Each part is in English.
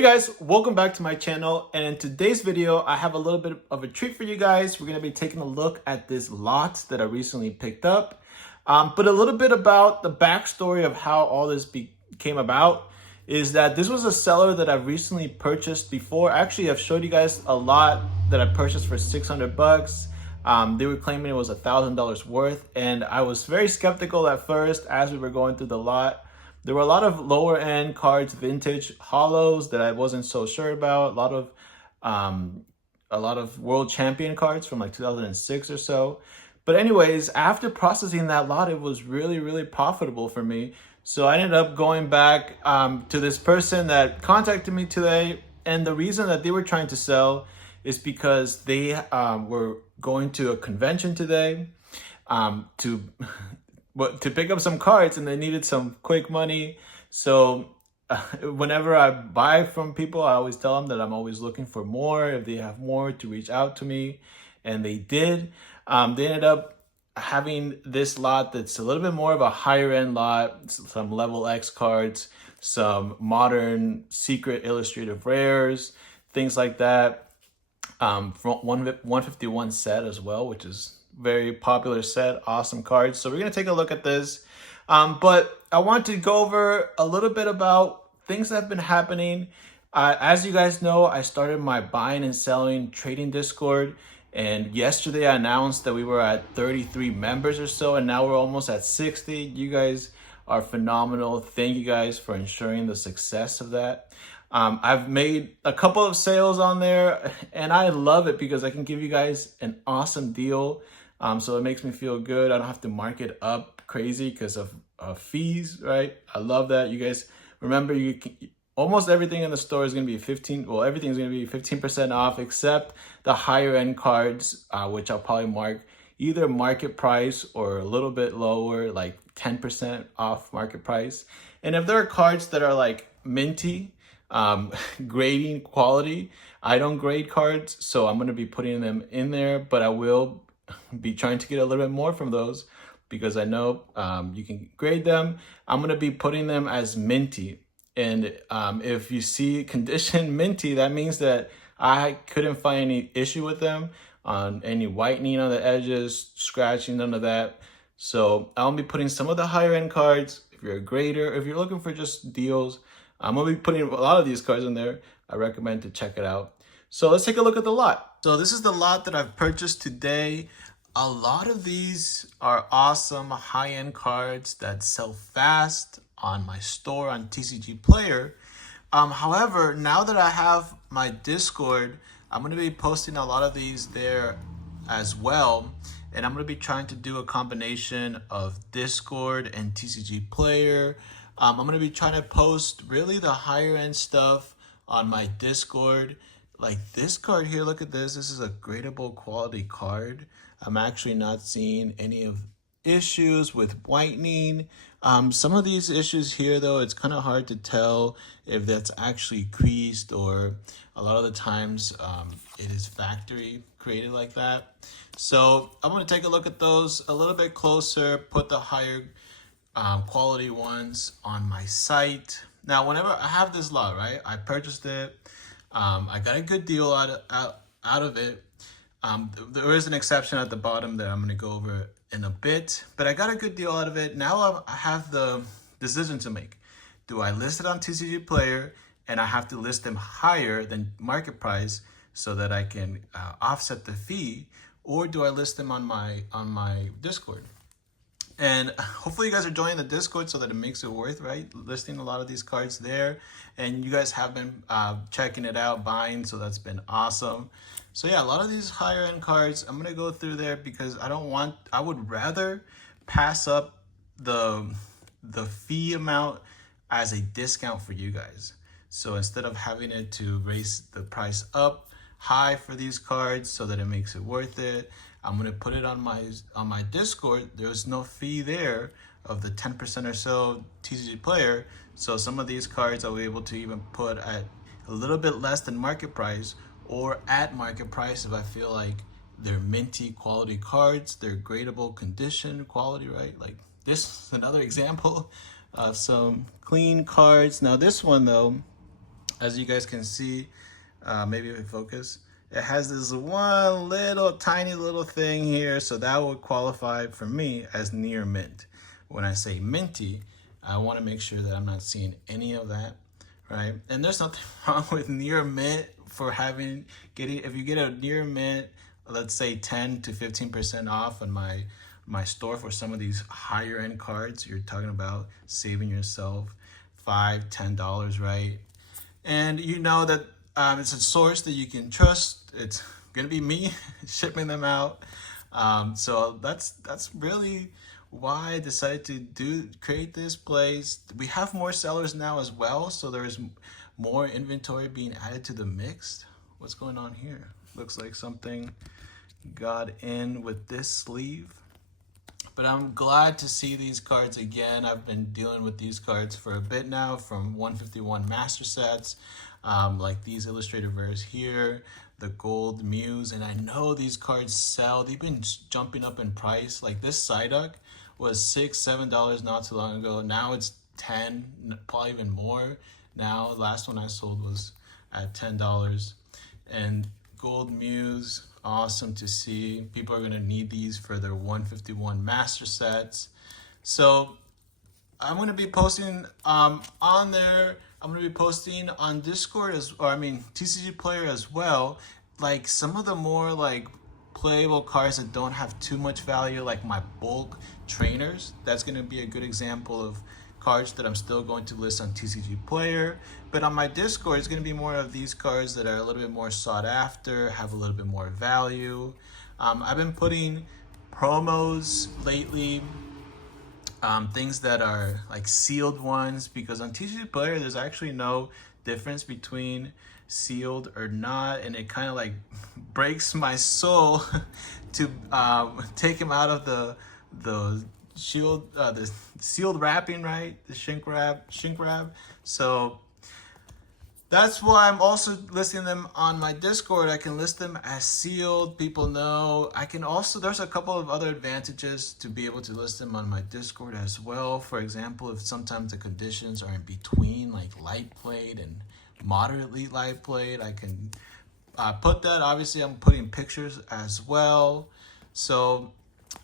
Hey guys, welcome back to my channel, and in today's video I have a little bit of a treat for you guys. We're going to be taking a look at this lot that I recently picked up, but a little bit about the backstory of how all this came about is that this was a seller that I recently purchased before. Actually, I've showed you guys a lot that I purchased for 600 bucks. They were claiming it was $1,000 worth, and I was very skeptical at first as we were going through the lot. There were a lot of lower end cards, vintage holos that I wasn't so sure about. A lot of world champion cards from like 2006 or so. But anyways, after processing that lot, it was really profitable for me. So I ended up going back to this person that contacted me today. And the reason that they were trying to sell is because they were going to a convention today to pick up some cards, and they needed some quick money. So whenever I buy from people, I always tell them that I'm always looking for more. If they have more, to reach out to me, and they did. They ended up having this lot that's a little bit more of a higher end lot, some level X cards, some modern secret illustrative rares, things like that. From 151 set as well, which is very popular set, awesome cards. So we're gonna take a look at this, but I want to go over a little bit about things that have been happening. As you guys know, I started my buying and selling trading Discord, and yesterday I announced that we were at 33 members or so, and now we're almost at 60. You guys are phenomenal. Thank you guys for ensuring the success of that. I've made a couple of sales on there, and I love it because I can give you guys an awesome deal. So it makes me feel good. I don't have to mark it up crazy because of fees, right? I love that. You guys remember, almost everything in the store is going to be everything's going to be 15% off except the higher end cards, which I'll probably mark either market price or a little bit lower, like 10% off market price. And if there are cards that are like minty, grading quality, I don't grade cards, so I'm going to be putting them in there, but I will be trying to get a little bit more from those because I know you can grade them. I'm going to be putting them as minty, and if you see condition minty, that means that I couldn't find any issue with them on any whitening on the edges, scratching, none of that. So I'll be putting some of the higher end cards. If you're a grader, if you're looking for just deals, I'm going to be putting a lot of these cards in there. I recommend to check it out. So let's take a look at the lot. So this is the lot that I've purchased today. A lot of these are awesome high-end cards that sell fast on my store on TCG Player. However, now that I have my Discord, I'm going to be posting a lot of these there as well. And I'm going to be trying to do a combination of Discord and TCG Player. I'm going to be trying to post really the higher end stuff on my Discord. Like this card here, look at this. This is a gradable quality card. I'm actually not seeing any of issues with whitening. Some of these issues here though, it's kind of hard to tell if that's actually creased, or a lot of the times it is factory created like that. So I'm going to take a look at those a little bit closer, put the higher quality ones on my site. Now, whenever I have this lot, right, I purchased it. I got a good deal out of it. There is an exception at the bottom that I'm going to go over in a bit, but I got a good deal out of it. Now I have the decision to make. Do I list it on TCG Player and I have to list them higher than market price so that I can offset the fee, or do I list them on my Discord? And hopefully you guys are joining the Discord so that it makes it worth, right? Listing a lot of these cards there. And you guys have been checking it out, buying, so that's been awesome. So yeah, a lot of these higher end cards, I'm gonna go through there because I would rather pass up the fee amount as a discount for you guys. So instead of having it to raise the price up high for these cards so that it makes it worth it, I'm going to put it on my Discord. There's no fee there of the 10% or so TCG Player. So some of these cards I'll be able to even put at a little bit less than market price, or at market price if I feel like they're minty quality cards, they're gradable condition quality, right? Like this is another example of some clean cards. Now this one though, As you guys can see, maybe if we focus, it has this one little tiny little thing here, so that would qualify for me as near mint. When I say minty, I want to make sure that I'm not seeing any of that, right? And there's nothing wrong with near mint for if you get a near mint, let's say 10 to 15% off on my store for some of these higher end cards. You're talking about saving yourself $5-10, right? And you know that it's a source that you can trust. It's gonna be me shipping them out. So that's really why I decided to create this place. We have more sellers now as well, so there's more inventory being added to the mix. What's going on here? Looks like something got in with this sleeve. But I'm glad to see these cards again. I've been dealing with these cards for a bit now, from 151 master sets, like these illustrated rares here, the gold muse, and I know these cards sell. They've been jumping up in price. Like this Psyduck was $6-7 not too long ago. Now it's 10, probably even more. Now, the last one I sold was at $10. And gold muse, awesome to see. People are gonna need these for their 151 master sets. So I'm gonna be posting on there. I'm gonna be posting on Discord TCG Player as well. Like some of the more like playable cards that don't have too much value, like my bulk trainers. That's gonna be a good example of cards that I'm still going to list on TCG Player. But on my Discord, it's going to be more of these cards that are a little bit more sought after, have a little bit more value. I've been putting promos lately, things that are like sealed ones, because on TCG Player, there's actually no difference between sealed or not, and it kind of like breaks my soul to take him out of the shield, the sealed wrapping, right? The shrink wrap. So that's why I'm also listing them on my Discord. I can list them as sealed. People know. I can also, there's a couple of other advantages to be able to list them on my Discord as well. For example, if sometimes the conditions are in between, like light played and moderately light played, I can put that. Obviously, I'm putting pictures as well. So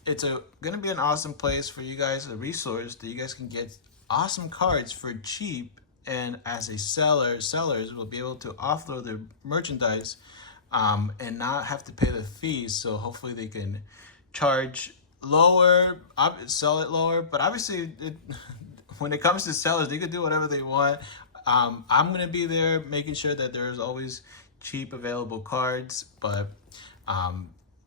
it's gonna be an awesome place for you guys, a resource that you guys can get awesome cards for cheap, and as a sellers will be able to offload their merchandise and not have to pay the fees. So hopefully they can charge lower, sell it lower. But obviously, when it comes to sellers, they can do whatever they want. I'm gonna be there making sure that there's always cheap available cards, but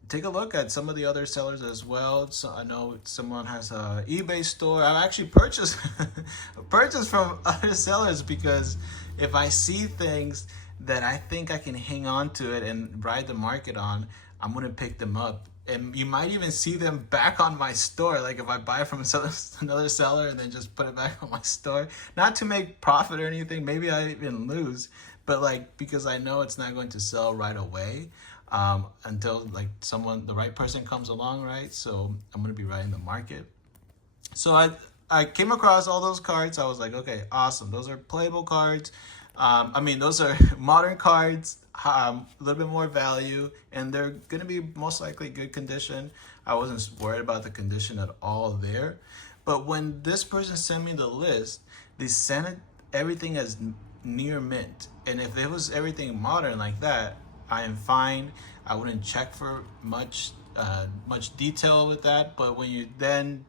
take a look at some of the other sellers as well. So I know someone has a eBay store. I've actually purchased from other sellers, because if I see things that I think I can hang on to it and ride the market on, I'm gonna pick them up. And you might even see them back on my store. Like if I buy from another seller and then just put it back on my store, not to make profit or anything, maybe I even lose, but like because I know it's not going to sell right away. Until like the right person comes along, right? So I'm gonna be riding the market. So I came across all those cards. I was like, okay, awesome. Those are playable cards. Those are modern cards, a little bit more value, and they're gonna be most likely good condition. I wasn't worried about the condition at all there. But when this person sent me the list, they sent everything as near mint. And if it was everything modern like that, I am fine. I wouldn't check for much detail with that. But when you then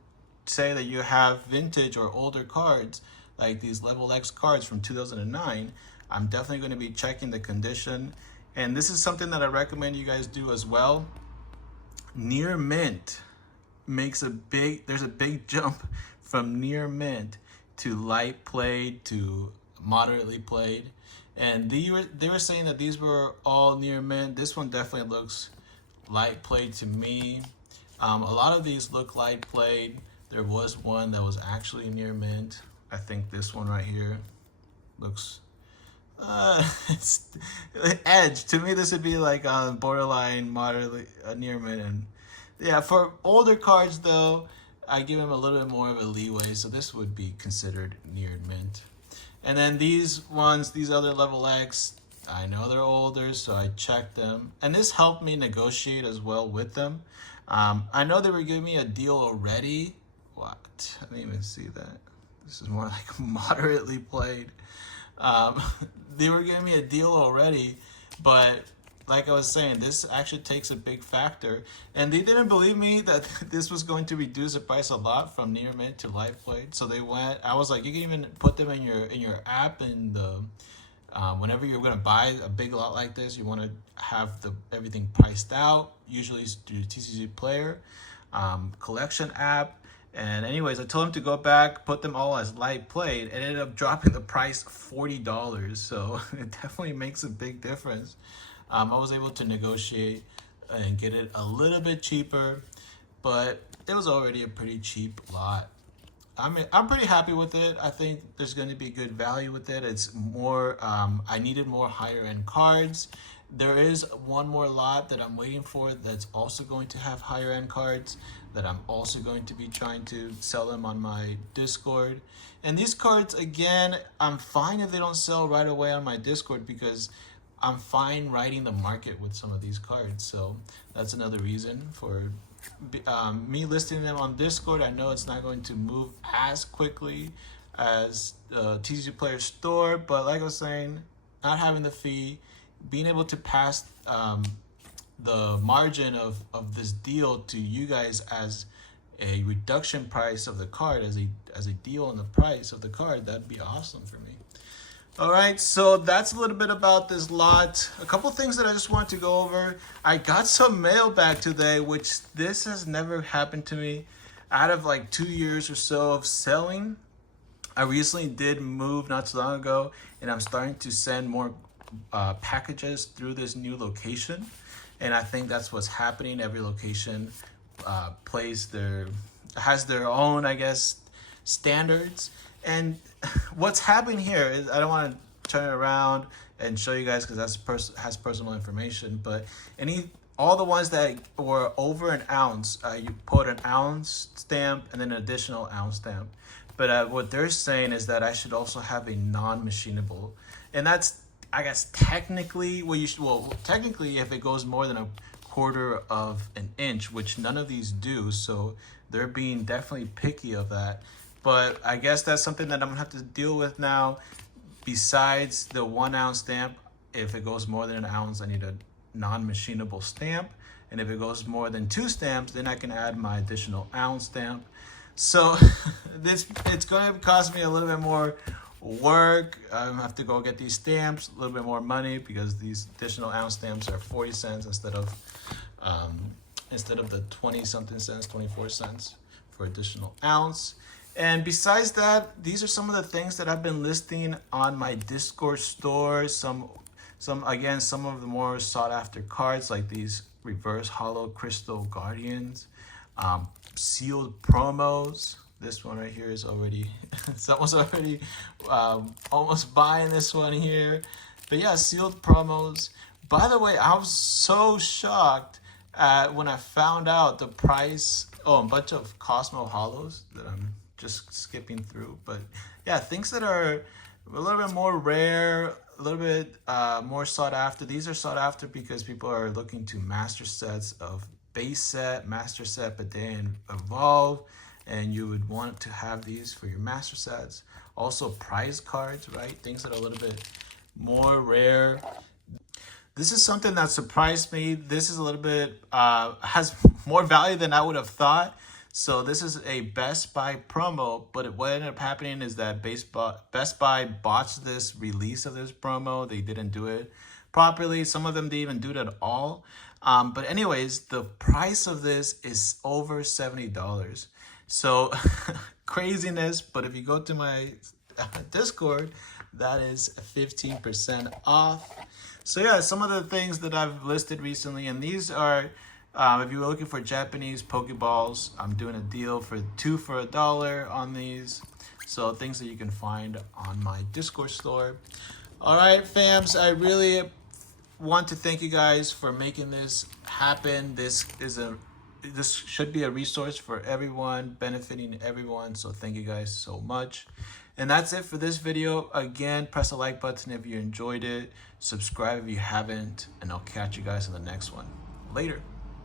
say that you have vintage or older cards, like these Level X cards from 2009, I'm definitely going to be checking the condition. And this is something that I recommend you guys do as well. Near mint there's a big jump from near mint to light played to moderately played. And they were saying that these were all near mint. This one definitely looks light played to me. A lot of these look light played. There was one that was actually near mint. I think this one right here looks it's edge. To me, this would be like borderline moderately near mint. And yeah, for older cards though, I give them a little bit more of a leeway. So this would be considered near mint. And then these ones, these other level X, I know they're older, so I checked them. And this helped me negotiate as well with them. I know they were giving me a deal already. What? I didn't even see that. This is more like moderately played. Um, they were giving me a deal already, but like I was saying, this actually takes a big factor. And they didn't believe me that this was going to reduce the price a lot from near mint to live played. So they went. I was like, you can even put them in your app in the whenever you're going to buy a big lot like this, you want to have everything priced out. Usually it's through TCG Player, collection app. And anyways, I told him to go back, put them all as light played, and ended up dropping the price $40. So it definitely makes a big difference. I was able to negotiate and get it a little bit cheaper, but it was already a pretty cheap lot. I'm pretty happy with it. I think there's going to be good value with it. It's more, I needed more higher end cards. There is one more lot that I'm waiting for that's also going to have higher end cards that I'm also going to be trying to sell them on my Discord. And these cards, again, I'm fine if they don't sell right away on my Discord because I'm fine riding the market with some of these cards. So that's another reason for me listing them on Discord. I know it's not going to move as quickly as TCG Player Store, but like I was saying, not having the fee, being able to pass the margin of this deal to you guys as a reduction price of the card, as a deal on the price of the card, that'd be awesome for me. All right, so that's a little bit about this lot. A couple things that I just want to go over. I got some mail back today, which this has never happened to me. Out of like 2 years or so of selling, I recently did move not so long ago, and I'm starting to send more packages through this new location. And I think that's what's happening. Every location has their own, I guess, standards. And what's happening here is, I don't want to turn it around and show you guys because has personal information, but all the ones that were over an ounce, you put an ounce stamp and then an additional ounce stamp. But what they're saying is that I should also have a non-machinable, and that's, I guess, technically technically if it goes more than a quarter of an inch, which none of these do, so they're being definitely picky of that. But I guess that's something that I'm gonna have to deal with now. Besides the 1 ounce stamp, if it goes more than an ounce, I need a non-machinable stamp. And if it goes more than 2 stamps, then I can add my additional ounce stamp. So it's going to cost me a little bit more work. I have to go get these stamps, a little bit more money, because these additional ounce stamps are 40 cents instead of the 20 something cents, 24 cents for additional ounce. And besides that, these are some of the things that I've been listing on my Discord store. Some of the more sought after cards, like these reverse hollow crystal guardians, sealed promos. This one right here is already, someone's already almost buying this one here. But yeah, sealed promos. By the way, I was so shocked when I found out the price. Oh, a bunch of Cosmo hollows that I'm just skipping through. But yeah, things that are a little bit more rare, a little bit more sought after. These are sought after because people are looking to master sets of base set, master set, Paideia, Evolve, and you would want to have these for your master sets. Also prize cards, right? Things that are a little bit more rare. This is something that surprised me. This is a little bit, has more value than I would have thought. So this is a Best Buy promo, but what ended up happening is that Best Buy botched this release of this promo. They didn't do it properly. Some of them didn't even do it at all. But anyways, the price of this is over $70. So craziness, but if you go to my Discord, that is 15% off. So yeah, some of the things that I've listed recently, and these are, if you were looking for Japanese Pokeballs, I'm doing a deal for 2 for $1 on these. So things that you can find on my Discord store. All right, fams, I really want to thank you guys for making this happen. This should be a resource for everyone, benefiting everyone. So thank you guys so much. And that's it for this video. Again, press the like button if you enjoyed it. Subscribe if you haven't. And I'll catch you guys in the next one. Later.